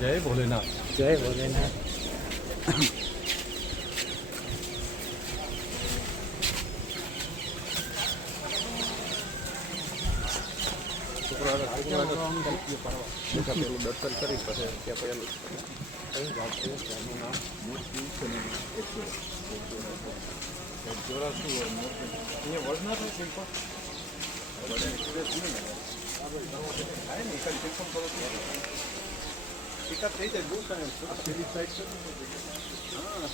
જય ભોલેનાથ. જય ભોલેનાથ. પેલું દર્શન કરી પછી ત્યાં પેલું જોડા શું હોય અહીંયા વળ ના થાય શિલ્પ શિકાર થઈ જાય દૂર થાય સાઈડ હા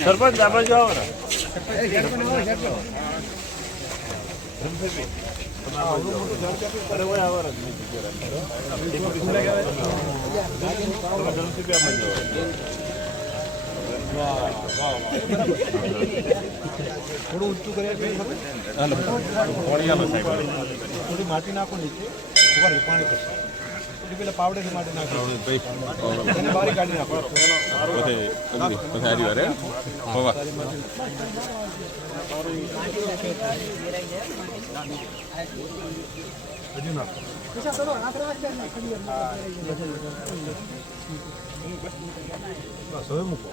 સરપંચ આપણે જો આવો થોડું ઊંચું કરીએ થોડી માટી નાખો નીચે પાણી પછી પેલા પાવડેથી માટી નાખો બારી કાઢી નાખો હવે મૂકો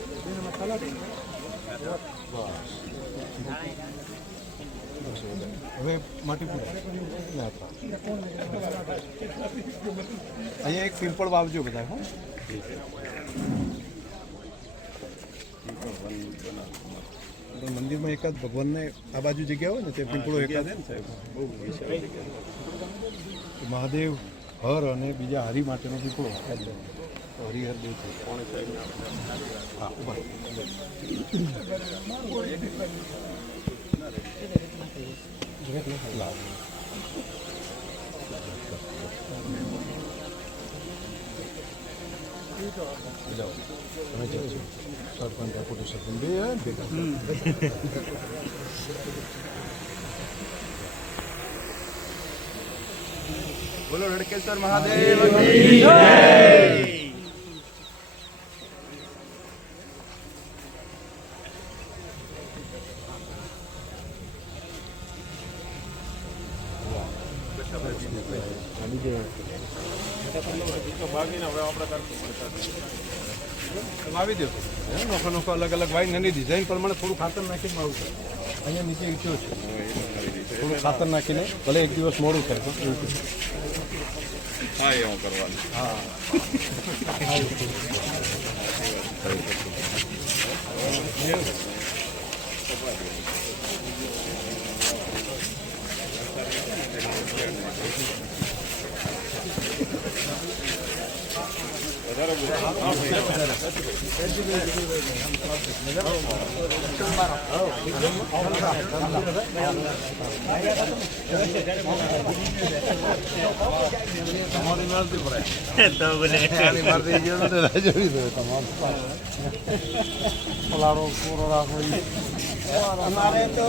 હવે માટી અહીંયા એક પિંપળ વાવજો બધા હો મંદિરમાં એકાદ ભગવાનને આ બાજુ જગ્યા હોય ને તે પિંપળો એકાદ મહાદેવ હર અને બીજા હરિ માટેનો પીપળો હરિહર દેવ છે હા ઉભા સરપંચ ડેપ્યુટી સરપંચ બે ભેગા બોલો રડકેશ્વર મહાદેવ કી જય. વાવી દો નોખો નોખો અલગ અલગ વાવી નાની ડિઝાઇન પ્રમાણે થોડું ખાતર નાખીને વાવું છે અહીંયા નીચે ઈચ્છો છે થોડું ખાતર નાખીને ભલે એક દિવસ મોડું થાય હા એવું કરવાનું હા અમારે તો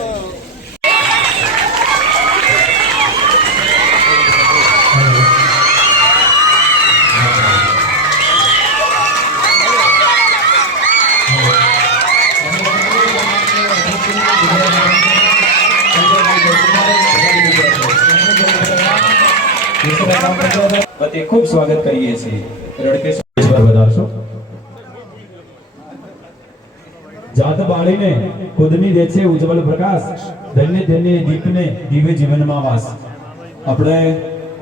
વતી ખૂબ સ્વાગત કરીએ છીએ રડકેશ્વર વધારશો જાત બાળીને ખુદની દે છે ઉજ્જવલ પ્રકાશ ધન્ય ધન્ય દીપને દિવ્ય જીવનમાં વાસ આપણે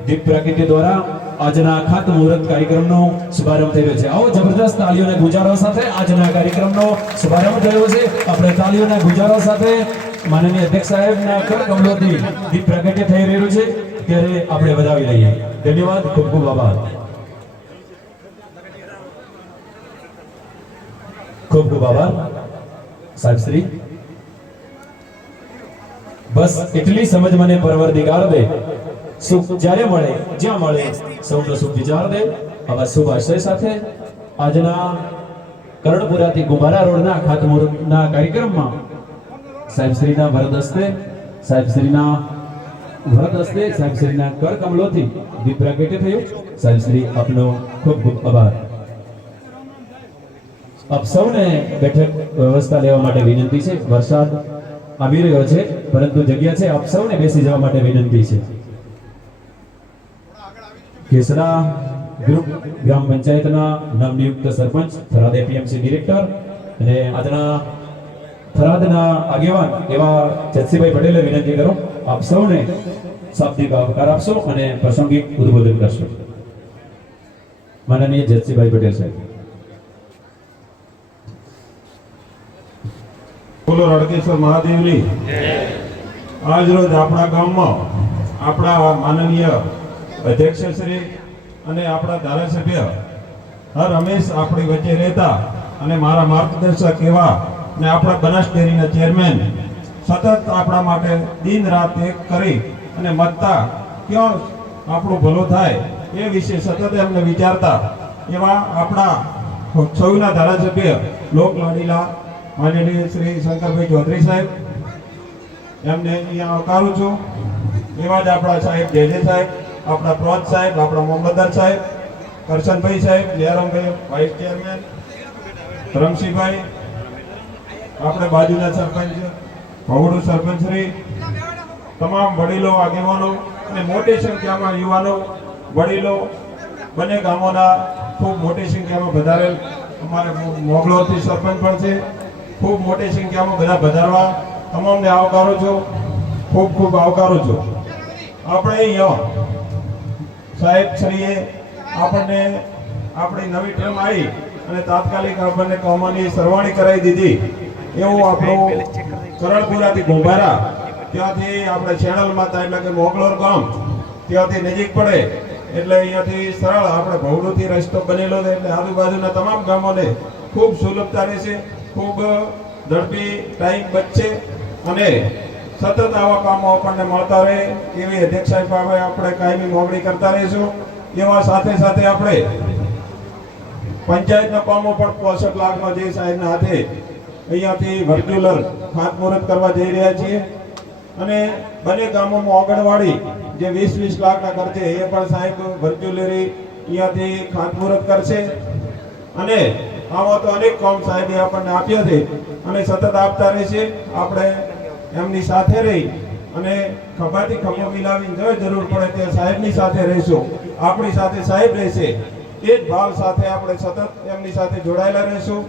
દીપ પ્રાગટ્ય દ્વારા આજના ખાત મુહૂર્ત કાર્યક્રમનો શુભારંભ થયો છે આવો જબરદસ્ત તાળીઓના ગુજારો સાથે આજના કાર્યક્રમનો શુભારંભ થયો છે આપણે તાળીઓના ગુજારો સાથે માનનીય અધ્યક્ષ સાહેબના કર કમલોથી દીપ પ્રાગટ્ય થઈ રહ્યું છે ત્યારે આપણે વધાવી લઈએ ધન્યવાદ ખૂબ ખૂબ આભાર ખૂબ ખૂબ આભાર સાહેબ શ્રી બસ એટલી સમજ મને પરવરદિગાર દે સુખ જ્યારે મળે જ્યાં મળે સૌનો સુખ વિચાર દે આવા શુભ આશય સાથે આજના કરણપુરાથી ગુંભારા રોડના ખાતમુહૂર્તના કાર્યક્રમમાં સાહેબ શ્રીના વરદ હસ્તે સાહેબ શ્રીના કર કમલોથી દીપ પ્રાગટ્ય થયું સાહેબ શ્રી આપનો ખૂબ ખૂબ આભાર આપ સૌને બેઠક વ્યવસ્થા લેવા માટે વિનંતી છે વરસાદ આવી રહ્યો છે પરંતુ જગ્યા છે આપ સૌને બેસી જવા માટે વિનંતી છે કેસરા ગ્રુપ ગ્રામ પંચાયતના નવનિયુક્ત સરપંચ થરાદ એપીએમસી ડિરેક્ટર અને આજના થરાદના આગેવાન એવા જયસિંહભાઈ પટેલે વિનંતી કરો આપ સૌને શાબ્દિક આવકાર આપશો અને પ્રાસંગિક ઉદ્બોધન કરશો માનનીય જયસિંહભાઈ પટેલ સાહેબ બોલો રડકેશ્વર મહાદેવની આજ રોજ આપણા ગામમાં આપણા માનનીય અધ્યક્ષ શ્રી અને આપણા ધારાસભ્ય હર હંમેશ આપણી વચ્ચે રહેતા અને મારા માર્ગદર્શક એવા અને આપણા બનાસ ડેરીના ચેરમેન સતત આપણા માટે દિન રાત એક કરી અને મતતા ક્યાં આપણું ભલું થાય એ વિશે સતત એમને વિચારતા એવા આપણા સૌના ધારાસભ્ય લોકલાડીલા માનનીય શ્રી શંકરભાઈ ચૌધરી સાહેબ એમને અહીંયા આવકારું છું એવા જ આપણા સાહેબ જે સાહેબ આપણા પ્રોજ સાહેબ આપણા મોહમ્મદાર સાહેબ કરશનભાઈ સાહેબ જયરામભાઈ વાઇસ ચેરમેન રમશીભાઈ આપણે બાજુના સરપંચ ભવડુ સરપંચ શ્રી તમામ વડીલો આગેવાનો અને મોટી સંખ્યામાં યુવાનો વડીલો બંને ગામોના ખૂબ મોટી સંખ્યામાં વધારેલ અમારે મોગલોથી સરપંચ પણ છે ખૂબ મોટી સંખ્યામાં બધા વધારવા તમામને આવકારું છું ખૂબ ખૂબ આવકારું છું આપણે અહીંયા સાહેબ શ્રીએ આપણને આપણી નવી ટર્મ આવી અને તાત્કાલિક આપણને કામોની સરવાણી કરાવી દીધી એવું આપણું કરણપુરાથી ગુંભારા ત્યાંથી આપણે શેણલ માતા એટલે કે મોગલોર ગામ ત્યાંથી નજીક પડે એટલે અહીંયાથી સરળ આપણે ભવડુથી રસ્તો બનેલો છે એટલે આજુબાજુના તમામ ગામોને ખૂબ સુલભતા રહેશે ખૂબ ઝડપી ટાઈમ બચશે અને સતત આવા કામો આપણને મળતા રહે એવી અધ્યક્ષ સાહેબ આપણે કાયમી મોકળી કરતા રહીશું એવા સાથે સાથે આપણે પંચાયતના કામો પણ 65 લાખનો જે સાહેબના હાથે અહીંયાથી વર્ચ્યુઅલ ખાતમુહૂર્ત કરવા જઈ રહ્યા છીએ અને બંને ગામોમાં આંગણવાડી જે 20-20 લાખના ખર્ચે એ પણ સાહેબ વર્ચ્યુઅલી અહીંયાથી ખાતમુહૂર્ત કરશે અને આવા તો અનેક કામ સાહેબે આપણને આપ્યા છે અને સતત આપતા રહેશે આપણે એમની સાથે રહી અને ખભાથી ખભો મિલાવીને જો જરૂર પડે તે સાહેબની સાથે રહીશું આપણી સાથે સાહેબ રહેશે એ જ ભાવ સાથે આપણે સતત એમની સાથે જોડાયેલા રહીશું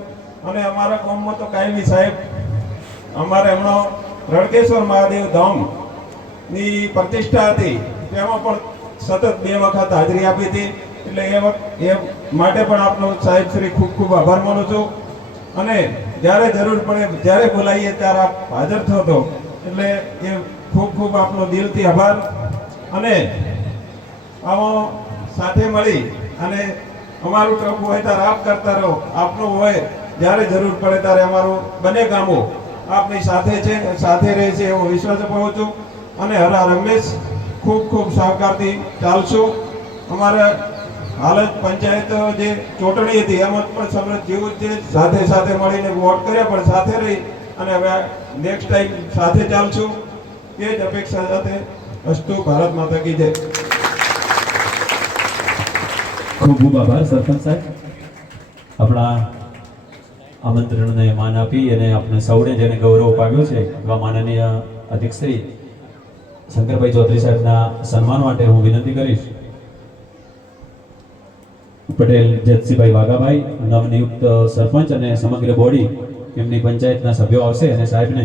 અને અમારા ગામમાં તો કાયમી સાહેબ અમારે હમણાં રડકેશ્વર મહાદેવ ધામની પ્રતિષ્ઠા હતી તેમાં પણ સતત 2 વખત હાજરી આપી હતી એટલે એ માટે પણ આપનો સાહેબ શ્રી ખૂબ ખૂબ આભાર માનું છું અને જ્યારે જરૂર પડે જ્યારે બોલાવીએ ત્યારે આપ હાજર થતો એટલે એ ખૂબ ખૂબ આપનો દિલથી આભાર અને આવો સાથે મળી અને અમારું કામ હોય ત્યારે આપ કરતા રહો આપનું હોય જ્યારે જરૂર પડે ત્યારે અમારું બંને કામો આપની સાથે છે સાથે રહે છે એવો વિશ્વાસ અપાવું છું અને હર હંમેશ ખૂબ ખૂબ સહકારથી ચાલશું અમારે હાલ જ પંચાયત જે ચૂંટણી હતી એમાં પણ સમૃદ્ધ જેવું જ છે સાથે સાથે મળીને વોટ કર્યા પણ સાથે રહી અને હવે નેક્સ્ટ ટાઈમ સાથે ચાલશું એ જ અપેક્ષા સાથે અસ્તુ ભારત માતા કી જય ખૂબ ખૂબ આભાર સરપંચ સાહેબ આપણા આમંત્રણને માન આપી અને આપણે સૌને જેને ગૌરવ પામ્યું છે એવા માનનીય અધ્યક્ષશ્રી શંકરભાઈ ચૌધરી સાહેબના સન્માન માટે હું વિનંતી કરીશ. પટેલ જેતસીભાઈ વાઘાભાઈ નવનિયુક્ત સરપંચ અને સમગ્ર બોડી એમની પંચાયતના સભ્યો આવશે અને સાહેબને